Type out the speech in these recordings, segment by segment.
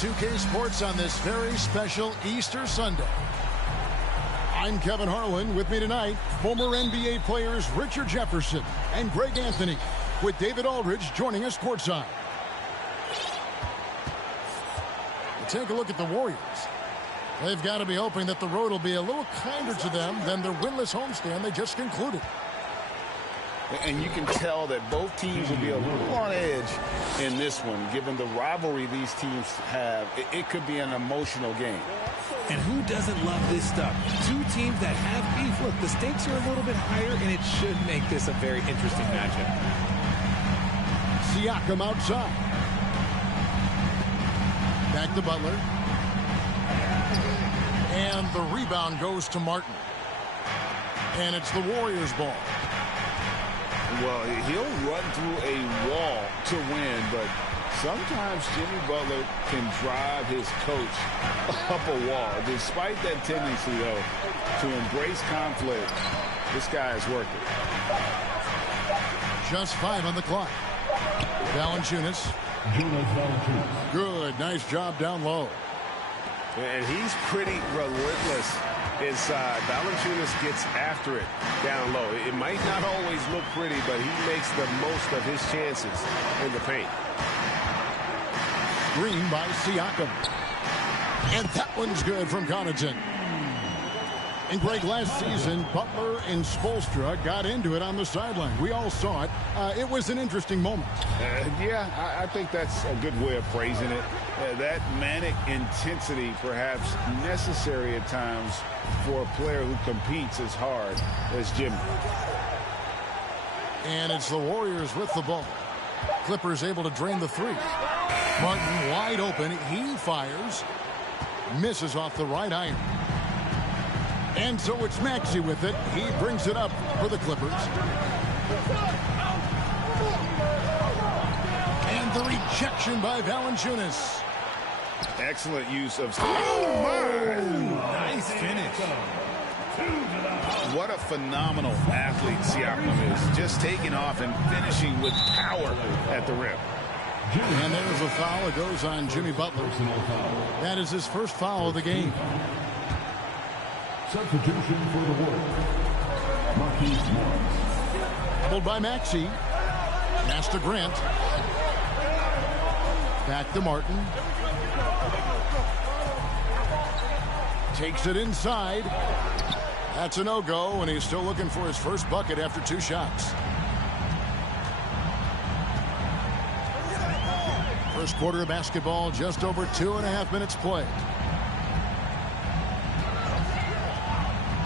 2K Sports on this very special Easter Sunday. I'm Kevin Harlan. With me tonight, former NBA players Richard Jefferson and Greg Anthony, with David Aldridge joining us courtside. Take a look at the Warriors. They've got to be hoping that the road will be a little kinder to them than their winless homestand they just concluded. And you can tell that both teams will be a little on edge in this one. Given the rivalry these teams have, it could be an emotional game. And who doesn't love this stuff? Two teams that have beef. Look, the stakes are a little bit higher, and it should make this a very interesting matchup. Siakam outside. Back to Butler. And the rebound goes to Martin. And it's the Warriors' ball. Well, he'll run through a wall to win, but sometimes Jimmy Butler can drive his coach up a wall. Despite that tendency, though, to embrace conflict, this guy is working. Just 5 on the clock. Valanciunas. Good, nice job down low. And he's pretty relentless inside. Valanciunas gets after it down low. It might not always look pretty, but he makes the most of his chances in the paint. Green by Siakam. And that one's good from Connaughton. And Greg, last season, Butler and Spoelstra got into it on the sideline. We all saw it. It was an interesting moment. Yeah, I think that's a good way of phrasing it. That manic intensity perhaps necessary at times for a player who competes as hard as Jimmy. And it's the Warriors with the ball. Clippers able to drain the three. Martin wide open. He fires. Misses off the right iron. And so it's Maxey with it. He brings it up for the Clippers. And the rejection by Valanciunas. Excellent use of... Oh, my! Nice finish. What a phenomenal athlete Siakam is. Just taking off and finishing with power at the rim. And there's a foul. It goes on Jimmy Butler. That is his first foul of the game. Substitution for the Warriors. Marquise Morris. Doubled by Maxey. Pass to Grant. Back to Martin. Takes it inside. That's a no-go, and he's still looking for his first bucket after 2 shots. First quarter of basketball, just over 2.5 minutes played.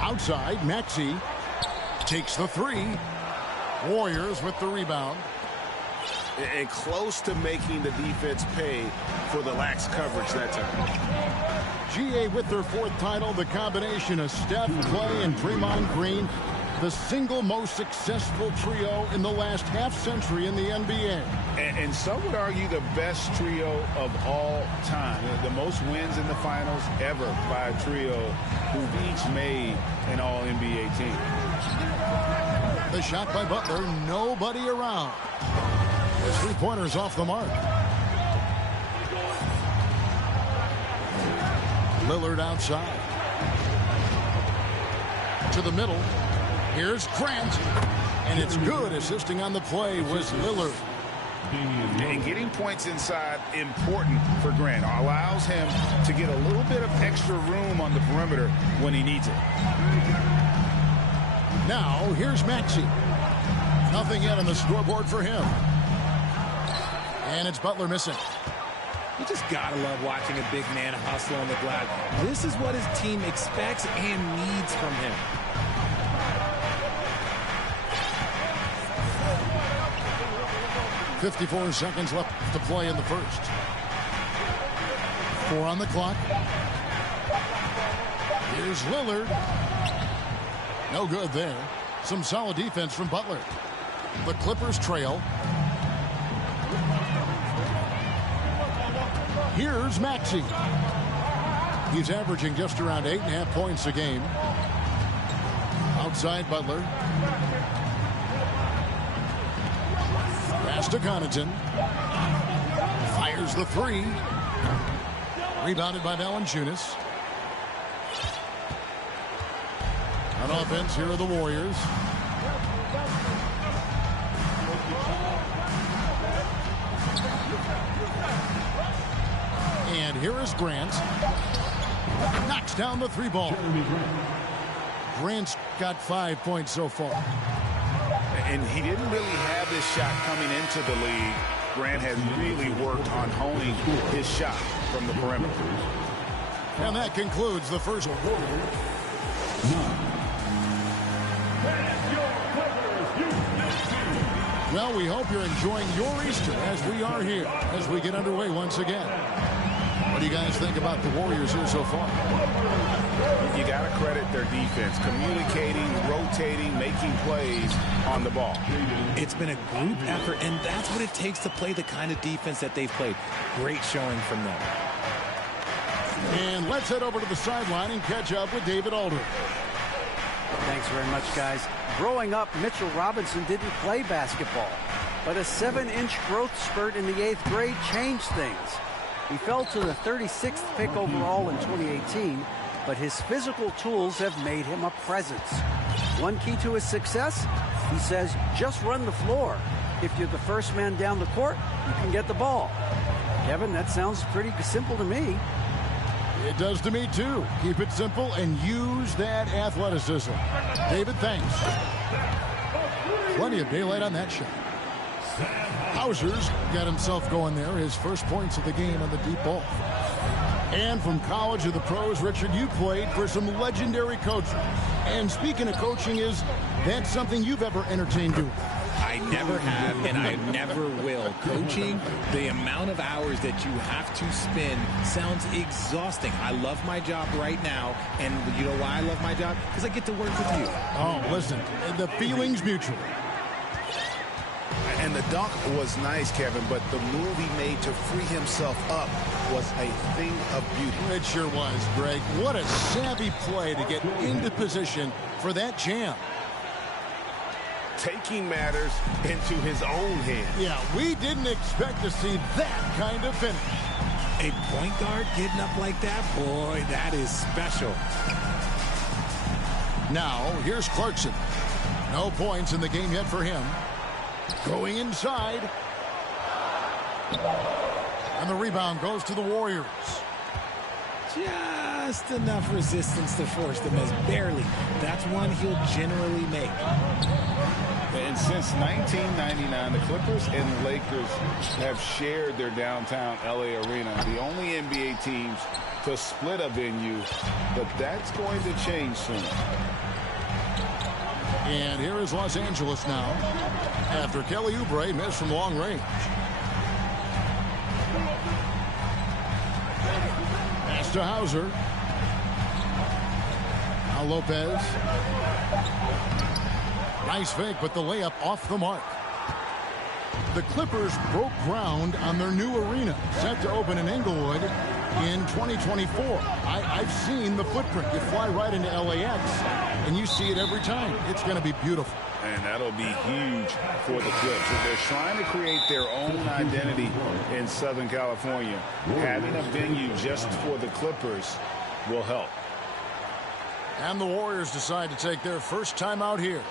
Outside, Maxey takes the three. Warriors with the rebound. And close to making the defense pay for the lax coverage that time. GA with their 4th title, the combination of Steph, Clay, and Draymond Green, the single most successful trio in the last half-century in the NBA. And some would argue the best trio of all time. The most wins in the finals ever by a trio who've each made an all-NBA team. The shot by Butler, nobody around. The 3-pointers off the mark. Lillard outside. To the middle. Here's Grant. And it's good. Assisting on the play was Lillard. And getting points inside, important for Grant. Allows him to get a little bit of extra room on the perimeter when he needs it. Now, here's Maxey. Nothing yet on the scoreboard for him. And it's Butler missing. You just gotta love watching a big man hustle on the glass. This is what his team expects and needs from him. .54 seconds left to play in the first. 4 on the clock. Here's Lillard. No good there. Some solid defense from Butler. The Clippers trail. Here's Maxey. He's averaging just around 8.5 points a game. Outside Butler. Pass to Connaughton. Fires the three. Rebounded by Valanciunas. On offense, here are the Warriors. And here is Grant. Knocks down the three ball. Grant's got 5 points so far. And he didn't really have this shot coming into the league. Grant has really worked on honing his shot from the perimeter. And that concludes the first quarter. Well, we hope you're enjoying your Easter as we are here, as we get underway once again. What do you guys think about the Warriors here so far? You got to credit their defense, communicating, rotating, making plays on the ball. It's been a group effort, and that's what it takes to play the kind of defense that they've played. Great showing from them. And let's head over to the sideline and catch up with David Aldridge. Thanks very much, guys. Growing up, Mitchell Robinson didn't play basketball, but a 7-inch growth spurt in the 8th grade changed things. He fell to the 36th pick overall in 2018, but his physical tools have made him a presence. One key to his success, he says, just run the floor. If you're the first man down the court, you can get the ball. Kevin, that sounds pretty simple to me. It does to me, too. Keep it simple and use that athleticism. David, thanks. Plenty of daylight on that shot. Hauser's got himself going there. His first points of the game on the deep ball. And from college to the pros, Richard, you played for some legendary coaches. And speaking of coaching, is that something you've ever entertained doing? I never have, and I never will. Coaching, the amount of hours that you have to spend sounds exhausting. I love my job right now, and you know why I love my job? Because I get to work with you. Oh, listen, the feeling's mutual. And the dunk was nice, Kevin, but the move he made to free himself up was a thing of beauty. It sure was, Greg. What a savvy play to get into position for that jam. Taking matters into his own hands. Yeah, we didn't expect to see that kind of finish. A point guard getting up like that, boy, that is special. Now, here's Clarkson. No points in the game yet for him. Going inside. And the rebound goes to the Warriors. Just enough resistance to force them as barely. That's one he'll generally make. And since 1999, the Clippers and Lakers have shared their downtown LA arena. The only NBA teams to split a venue, but that's going to change soon. And here is Los Angeles now after Kelly Oubre missed from long range. Pass to Hauser. Now Lopez. Nice fake, but the layup off the mark. The Clippers broke ground on their new arena, set to open in Inglewood in 2024. I've seen the footprint. You fly right into LAX, and you see it every time. It's going to be beautiful. And that'll be huge for the Clips. They're trying to create their own identity in Southern California. Having a venue just for the Clippers will help. And the Warriors decide to take their first time out here.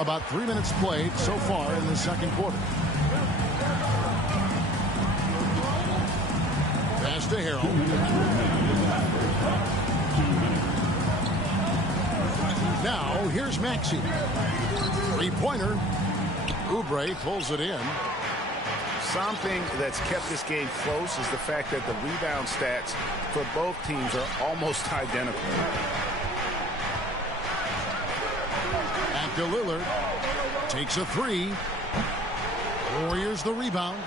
About 3 minutes played so far in the second quarter. Pass to Harold. Now here's Maxey. Three-pointer. Oubre pulls it in. Something that's kept this game close is the fact that the rebound stats for both teams are almost identical. Back to Lillard. Takes a three. Warriors the rebound.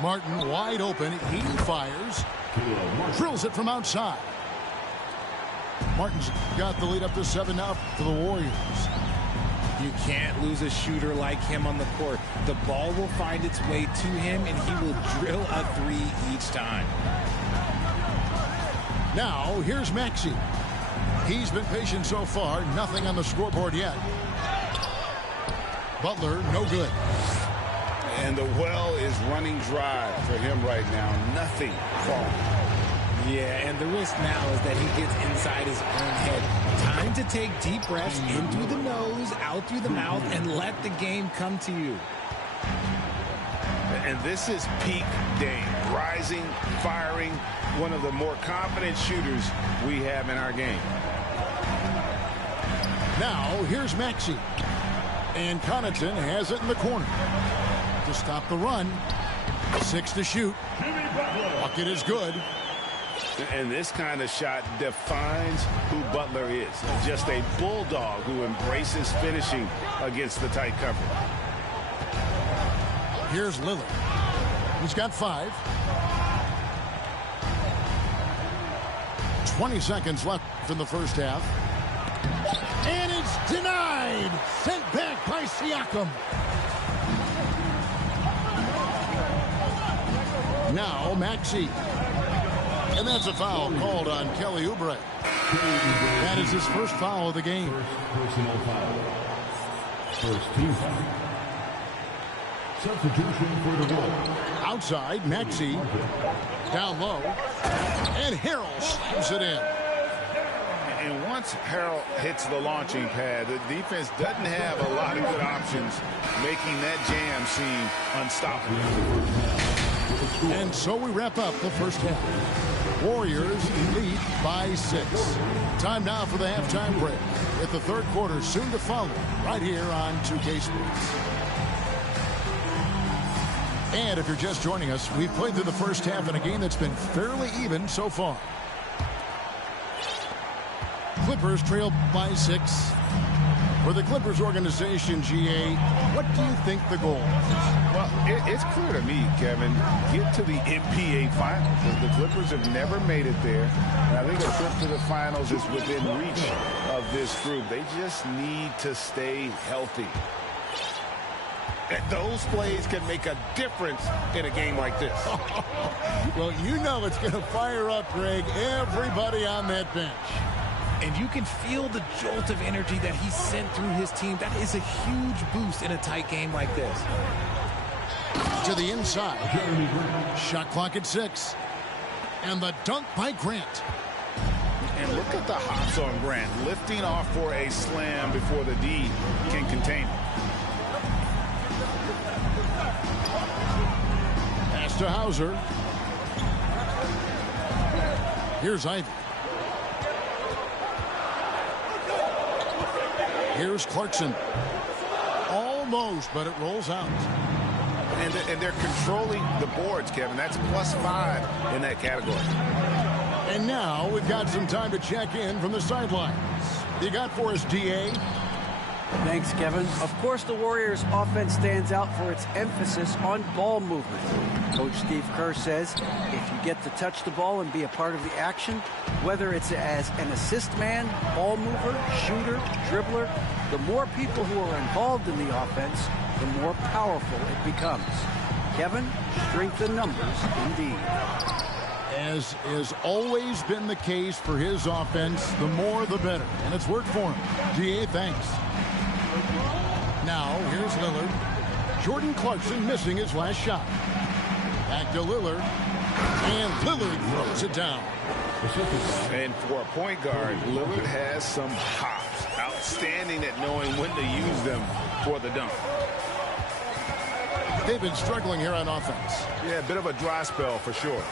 Martin wide open. He fires. Drills it from outside. Martin's got the lead up to 7 now for the Warriors. You can't lose a shooter like him on the court. The ball will find its way to him, and he will drill a 3 each time. Now, here's Maxey. He's been patient so far. Nothing on the scoreboard yet. Butler, no good. And the well is running dry for him right now. Nothing falling. Yeah, and the risk now is that he gets inside his own head. Time to take deep breaths in through the nose, out through the mouth, and let the game come to you. And this is peak Dame. Rising, firing, one of the more confident shooters we have in our game. Now, here's Maxey. And Connaughton has it in the corner. To stop the run. 6 to shoot. Bucket is good. And this kind of shot defines who Butler is. Just a bulldog who embraces finishing against the tight cover. Here's Lillard. He's got 5. 20 seconds left in the first half. And it's denied. Sent back by Siakam. Now Maxey. And that's a foul called on Kelly Oubre. That is his first foul of the game. First personal foul. First team foul. Substitution for the Wolves. Outside, Maxey. Down low. And Harrell slams it in. And once Harrell hits the launching pad, the defense doesn't have a lot of good options, making that jam seem unstoppable. And so we wrap up the first half. Warriors lead by 6. Time now for the halftime break, with the third quarter soon to follow right here on 2K Sports. And if you're just joining us, we've played through the first half in a game that's been fairly even so far. Clippers trail by 6. For the Clippers organization, GA, what do you think the goal is? Well, it's clear to me, Kevin, get to the NBA Finals. The Clippers have never made it there. And I think a trip to the Finals is within reach of this group. They just need to stay healthy. And those plays can make a difference in a game like this. Well, you know it's going to fire up, Greg, everybody on that bench. And you can feel the jolt of energy that he sent through his team. That is a huge boost in a tight game like this. To the inside. Shot clock at 6. And the dunk by Grant. And look at the hops on Grant, lifting off for a slam before the D can contain him. Pass to Hauser. Here's Ivy. Here's Clarkson. Almost, but it rolls out. And they're controlling the boards, Kevin. That's +5 in that category. And now we've got some time to check in from the sidelines. You got for us, DA? Thanks, Kevin. Of course, the Warriors' offense stands out for its emphasis on ball movement. Coach Steve Kerr says if you get to touch the ball and be a part of the action, whether it's as an assist man, ball mover, shooter, dribbler, the more people who are involved in the offense, the more powerful it becomes. Kevin, strength in numbers, indeed. As has always been the case for his offense, the more the better. And it's worked for him. GA, thanks. Now, here's Lillard. Jordan Clarkson missing his last shot. Back to Lillard. And Lillard throws it down. And for a point guard, Lillard has some hops. Outstanding at knowing when to use them for the dunk. They've been struggling here on offense. Yeah, a bit of a dry spell for sure.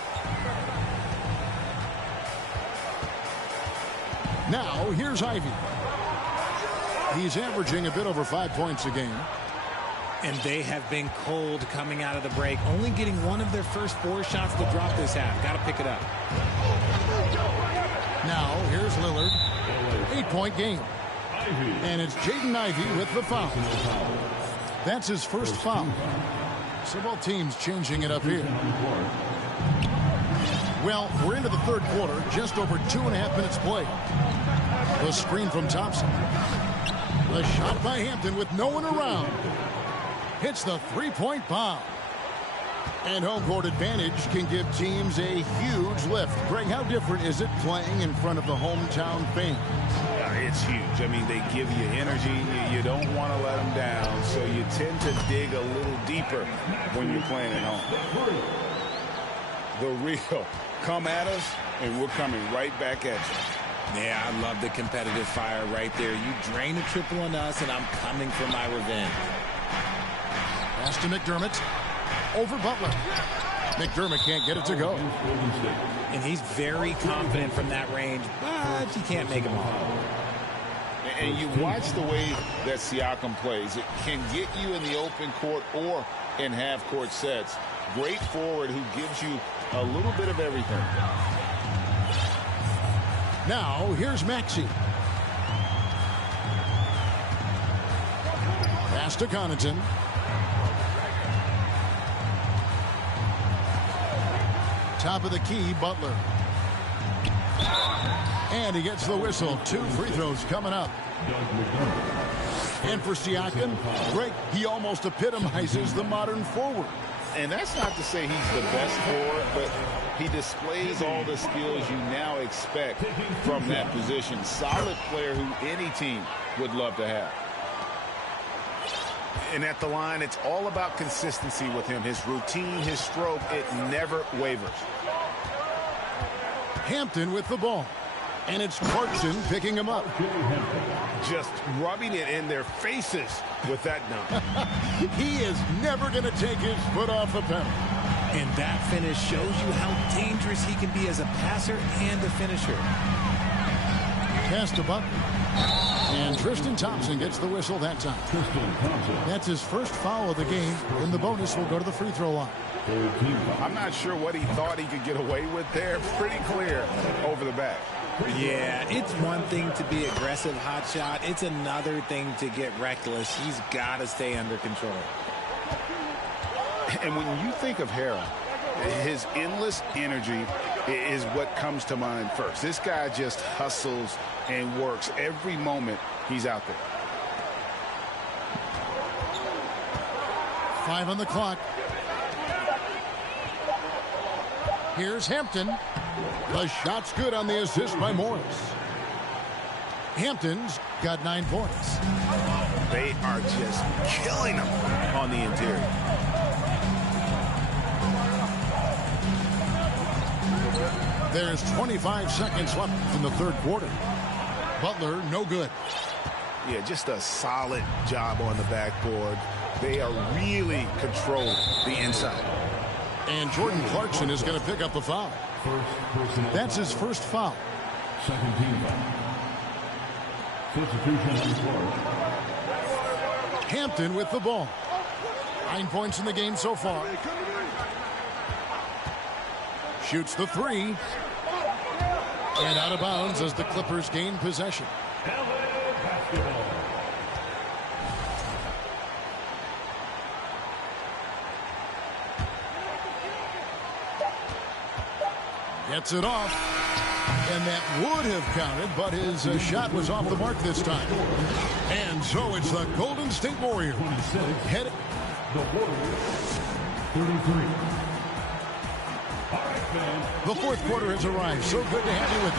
Now, here's Ivy. He's averaging a bit over 5 points a game. And they have been cold coming out of the break, only getting one of their first 4 shots to drop this half. Got to pick it up. Now, here's Lillard. 8-point game. And it's Jaden Ivey with the foul. That's his first foul. So both teams changing it up here. Well, we're into the third quarter, just over 2.5 minutes played. The screen from Thompson. The shot by Hampton with no one around. Hits the three-point bomb. And home court advantage can give teams a huge lift. Greg, how different is it playing in front of the hometown fans? It's huge. I mean, they give you energy. You don't want to let them down, so you tend to dig a little deeper when you're playing at home. The real come at us, and we're coming right back at you. Yeah, I love the competitive fire right there. You drain a triple on us, and I'm coming for my revenge. Pass to McDermott. Over Butler. McDermott can't get it to go. And he's very confident from that range, but he can't make them all. And you watch the way that Siakam plays. It can get you in the open court or in half-court sets. Great forward who gives you a little bit of everything. Now, here's Maxey. Pass to Connaughton. Top of the key, Butler. And he gets the whistle. 2 free throws coming up. And for Siakam, Greg, he almost epitomizes the modern forward. And that's not to say he's the best forward, but he displays all the skills you now expect from that position. Solid player who any team would love to have. And at the line, it's all about consistency with him. His routine, his stroke, it never wavers. Hampton with the ball. And it's Clarkson picking him up. Just rubbing it in their faces with that dunk. He is never going to take his foot off the pedal. And that finish shows you how dangerous he can be as a passer and a finisher. Pass to Butler. And Tristan Thompson gets the whistle that time. That's his first foul of the game, and the bonus will go to the free throw line. I'm not sure what he thought he could get away with there. Pretty clear over the back. Yeah, it's one thing to be aggressive hot shot. It's another thing to get reckless. He's got to stay under control. And when you think of Harrell, his endless energy is what comes to mind first. This guy just hustles and works every moment he's out there. 5 on the clock. Here's Hampton. The shot's good on the assist by Morris. Hampton's got 9 points. They are just killing him on the interior. There's 25 seconds left in the third quarter. Butler, no good. Yeah, just a solid job on the backboard. They are really controlling the inside. And Jordan Clarkson is going to pick up the foul. That's his first foul. Second team foul. Substitution on Clark. Hampton with the ball. 9 points in the game so far. Shoots the 3. And out of bounds as the Clippers gain possession. Gets it off. And that would have counted, but his shot was off the mark this time. And so it's the Golden State Warriors. Headed. The Warriors, 33. The fourth quarter has arrived. So good to have you with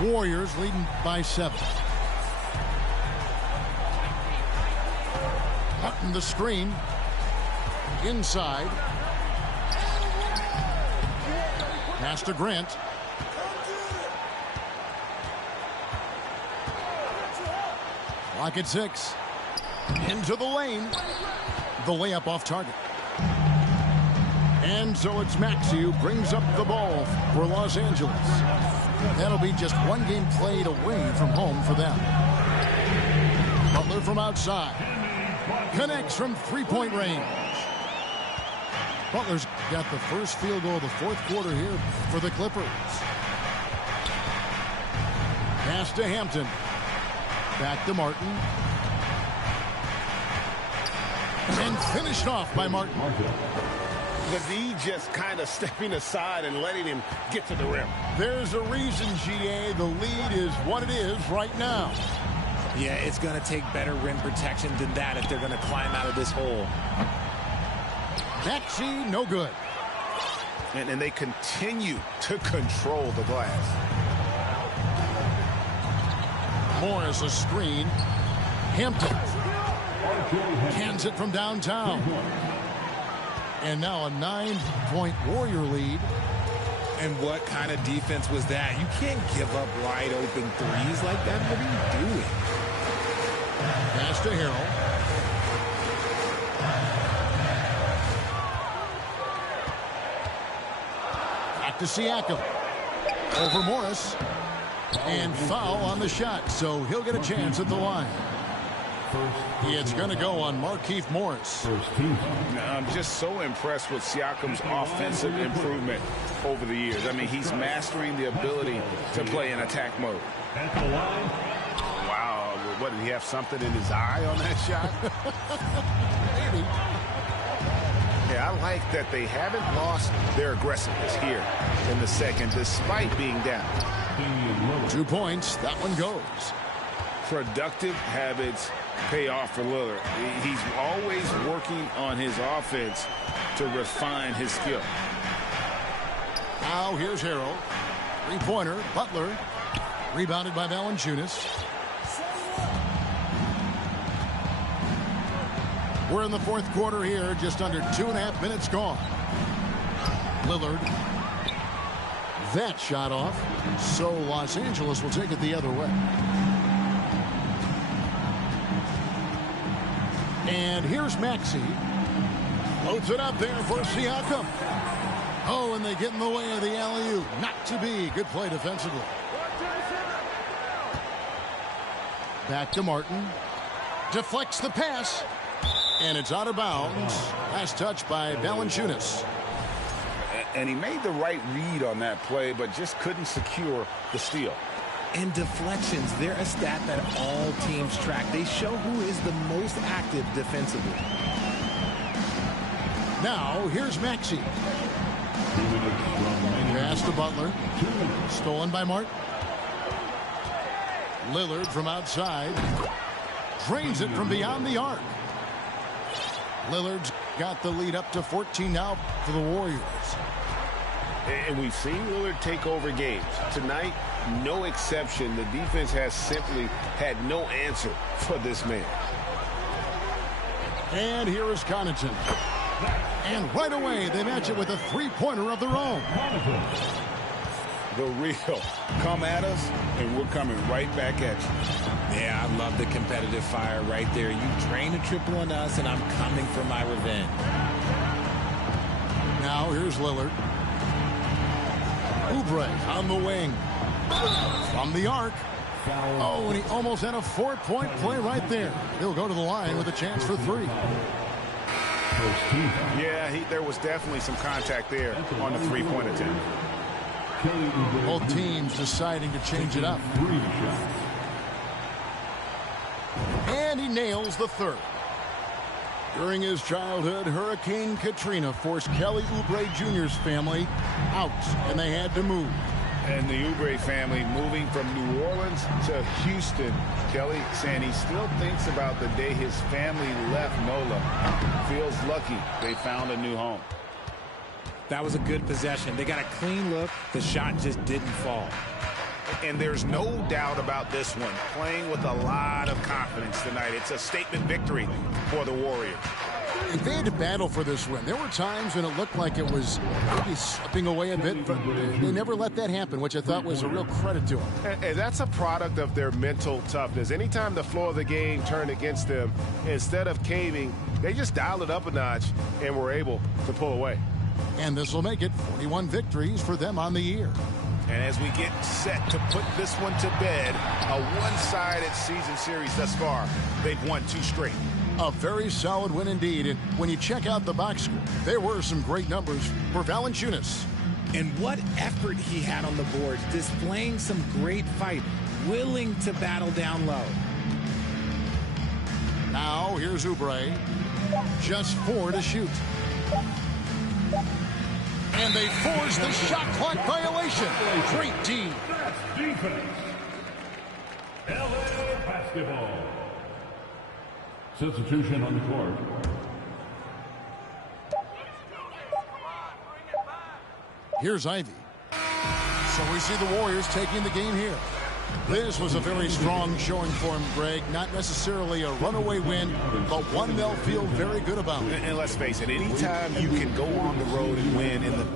us. Warriors leading by 7. Hutton the screen. Inside. Pass to Grant. Clock at 6. Into the lane. The layup off target. And so it's Maxey who brings up the ball for Los Angeles. That'll be just one game played away from home for them. Butler from outside. Connects from three-point range. Butler's got the first field goal of the fourth quarter here for the Clippers. Pass to Hampton. Back to Martin. And finished off by Martin. The D just kind of stepping aside and letting him get to the rim. There's a reason, GA, the lead is what it is right now. Yeah, it's going to take better rim protection than that if they're going to climb out of this hole. Maxey, no good. And they continue to control the glass. Morris a screen. Hampton cans it from downtown. And now a 9-point Warrior lead. And what kind of defense was that? You can't give up wide open threes like that. What are you doing? Pass to Harrell. Back to Siakam. Over Morris. And foul on the shot, so he'll get a chance at the line. It's going to go on Markieff Morris. I'm just so impressed with Siakam's offensive improvement over the years. I mean, he's mastering the ability to play in attack mode. Wow, what, did he have something in his eye on that shot? Maybe. Yeah, I like that they haven't lost their aggressiveness here in the second, despite being down. 2 points. That one goes. Productive habits pay off for Lillard. He's always working on his offense to refine his skill. Now here's Harrell. Three-pointer. Butler. Rebounded by Valanciunas. We're in the fourth quarter here. Just under 2.5 minutes gone. Lillard. That shot off. So Los Angeles will take it the other way. And here's Maxey. Loads it up there for Siakam. Oh, and they get in the way of the alley-oop. Not to be. Good play defensively. Back to Martin. Deflects the pass. And it's out of bounds. Last touch by Valanciunas. And he made the right read on that play, but just couldn't secure the steal. And deflections, they're a stat that all teams track. They show who is the most active defensively. Now, here's Maxey. Pass to Butler. Stolen by Martin. Lillard from outside. Drains it from beyond the arc. Lillard's got the lead up to 14 now for the Warriors. And we've seen Lillard take over games. Tonight, no exception. The defense has simply had no answer for this man. And here is Connaughton. And right away, they match it with a three-pointer of their own. The real. Come at us, and we're coming right back at you. Yeah, I love the competitive fire right there. You drain a triple on us, and I'm coming for my revenge. Now here's Lillard. Oubre on the wing. From the arc. Oh, and he almost had a 4-point play right there. He'll go to the line with a chance for three. Yeah, there was definitely some contact there on the three-point attempt. Both teams deciding to change it up. And he nails the third. During his childhood, Hurricane Katrina forced Kelly Oubre Jr.'s family out, and they had to move. And the Oubre family moving from New Orleans to Houston. Kelly saying he still thinks about the day his family left NOLA. Feels lucky they found a new home. That was a good possession. They got a clean look. The shot just didn't fall. And there's no doubt about this one. Playing with a lot of confidence tonight. It's a statement victory for the Warriors. And they had to battle for this win. There were times when it looked like it was maybe slipping away a bit, but they never let that happen, which I thought was a real credit to them. And that's a product of their mental toughness. Anytime the flow of the game turned against them, instead of caving, they just dialed it up a notch and were able to pull away. And this will make it 41 victories for them on the year. And as we get set to put this one to bed, a one-sided season series thus far, they've won 2 straight. A very solid win indeed. And when you check out the box score, there were some great numbers for Valanciunas. And what effort he had on the boards, displaying some great fight. willing to battle down low. Now here's Oubre. Just 4 to shoot. And they force the shot clock violation. Great D. That's defense. LA basketball. Substitution on the court. Here's Ivy. So we see the Warriors taking the game here. This was a very strong showing for him, Greg. Not necessarily a runaway win, but one they'll feel very good about. And let's face it, anytime you can go on the road and win in the